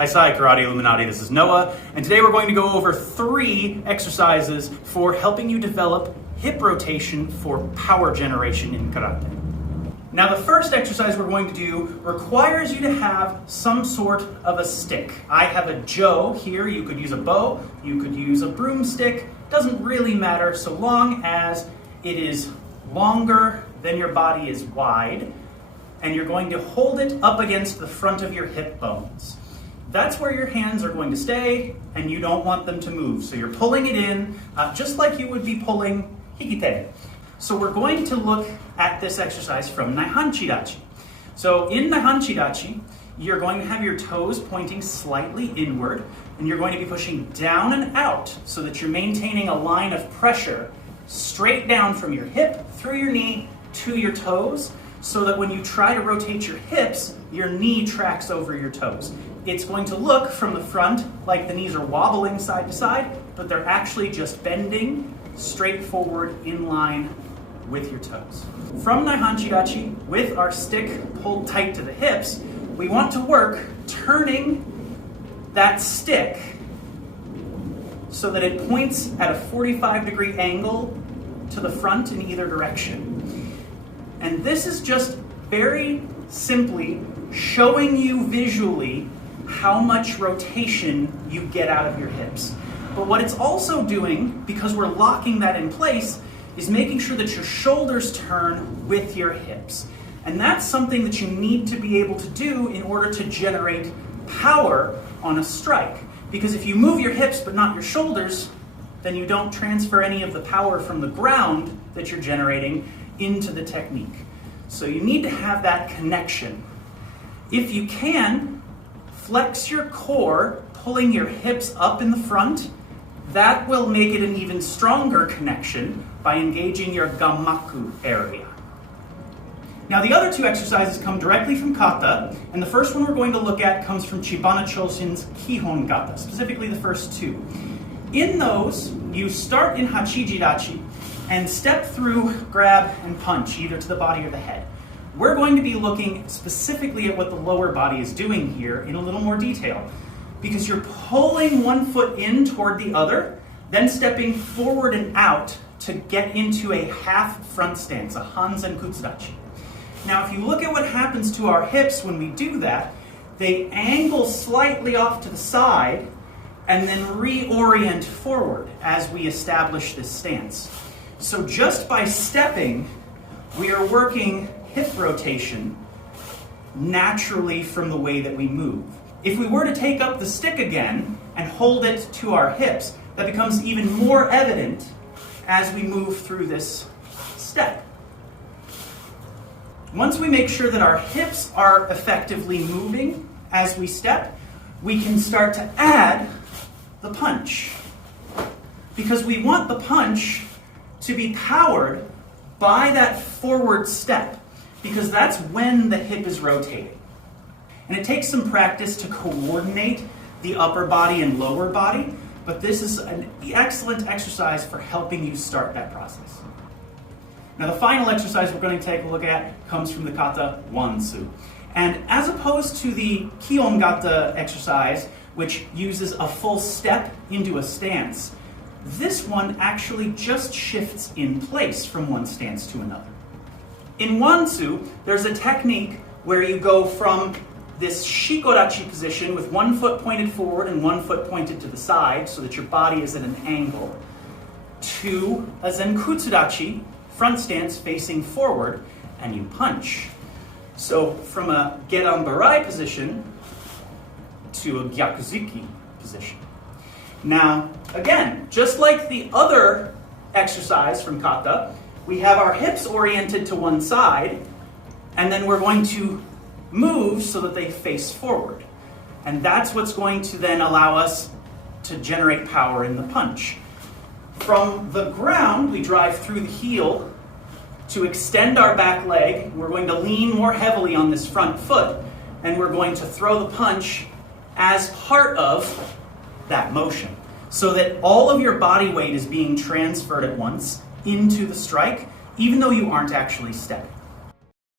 Hi, Sai, Karate Illuminati. This is Noah, and today we're going to go over 3 exercises for helping you develop hip rotation for power generation in karate. Now, the first exercise we're going to do requires you to have some sort of a stick. I have a jo here. You could use a bow, you could use a broomstick. Doesn't really matter so long as it is longer than your body is wide, and you're going to hold it up against the front of your hip bones. That's where your hands are going to stay, and you don't want them to move. So you're pulling it in, just like you would be pulling hikite. So we're going to look at this exercise from Naihan Chirachi. So in Naihan Chirachi, you're going to have your toes pointing slightly inward, and you're going to be pushing down and out so that you're maintaining a line of pressure straight down from your hip, through your knee, to your toes, so that when you try to rotate your hips, your knee tracks over your toes. It's going to look from the front like the knees are wobbling side to side, but they're actually just bending straight forward in line with your toes. From Naihan Chirachi, with our stick pulled tight to the hips, we want to work turning that stick so that it points at a 45-degree angle to the front in either direction. And this is just very simply showing you visually how much rotation you get out of your hips. But what it's also doing, because we're locking that in place, is making sure that your shoulders turn with your hips. And that's something that you need to be able to do in order to generate power on a strike. Because if you move your hips but not your shoulders, then you don't transfer any of the power from the ground that you're generating into the technique. So you need to have that connection. If you can, flex your core, pulling your hips up in the front. That will make it an even stronger connection by engaging your gammaku area. Now, the other 2 exercises come directly from kata, and the first one we're going to look at comes from Chiba Choshin's Kihon Kata, specifically the first 2. In those, you start in Hachijirachi and step through, grab, and punch, either to the body or the head. We're going to be looking specifically at what the lower body is doing here in a little more detail, because you're pulling one foot in toward the other, then stepping forward and out to get into a half front stance, a Hanzen Kutsurachi. Now, if you look at what happens to our hips when we do that, they angle slightly off to the side and then reorient forward as we establish this stance. So just by stepping, we are working hip rotation naturally from the way that we move. If we were to take up the stick again and hold it to our hips, that becomes even more evident as we move through this step. Once we make sure that our hips are effectively moving as we step, we can start to add the punch. Because we want the punch to be powered by that forward step, because that's when the hip is rotating. And it takes some practice to coordinate the upper body and lower body, but this is an excellent exercise for helping you start that process. Now, the final exercise we're going to take a look at comes from the kata Wansu. And as opposed to the Kihon Kata exercise, which uses a full step into a stance, this one actually just shifts in place from one stance to another. In Wansu, there's a technique where you go from this shikorachi position with one foot pointed forward and one foot pointed to the side so that your body is at an angle, to a Zenkutsurachi, front stance facing forward, and you punch. So from a Gedan Barai position to a Gyakuzuki position. Now, again, just like the other exercise from kata, we have our hips oriented to one side, and then we're going to move so that they face forward. And that's what's going to then allow us to generate power in the punch. From the ground, we drive through the heel to extend our back leg. We're going to lean more heavily on this front foot, and we're going to throw the punch as part of that motion, so that all of your body weight is being transferred at once into the strike, even though you aren't actually stepping.